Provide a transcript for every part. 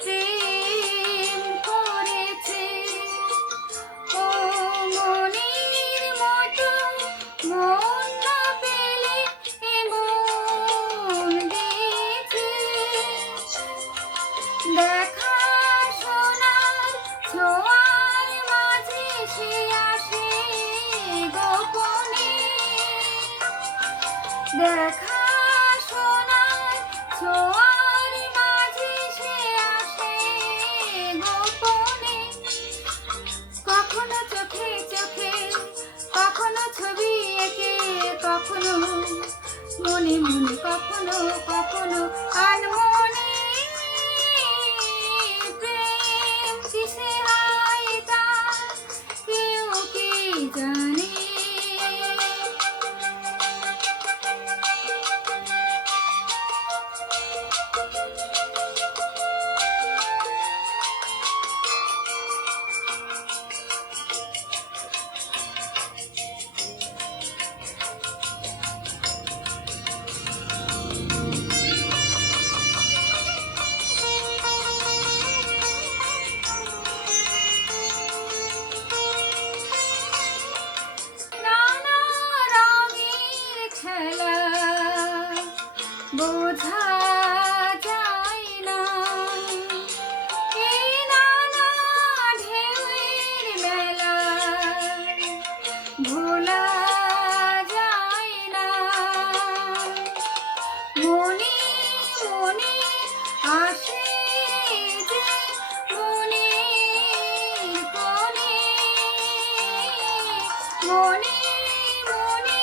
প্রেম করেছে। ও মনের মতো মন না পেলে এমন দিয়েছে। দেখা শোনার ছোঁয়ার মাঝে সে আসে গোপনে। দেখা শোনার ছোঁয়ার মাঝে সে আসে গোপনে। কখনো চোখে চোখে, কখনো ছবি এঁকে, কখনো মনে মনে, কখনো কখনো আনমনে। প্রেম কিসে হয় তা কেউ কি জানে? নানা রঙের খেলা বোঝা যায় না। এই নানা ঢেউয়ের মেলা ভোলা যায় না। মনে মনে আসে যে মনের কোণে। মনে মনে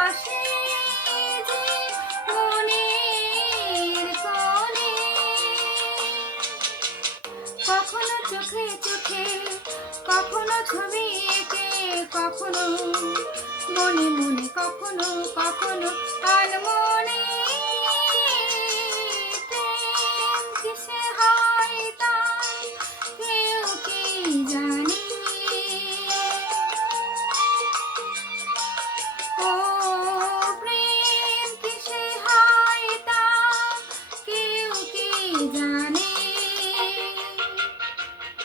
আসে যে মনের কোণে। কখনো চোখে চোখে, কখনো ছবি এঁকে, কখনো মনে মনে, কখনো কখনো আনমনে।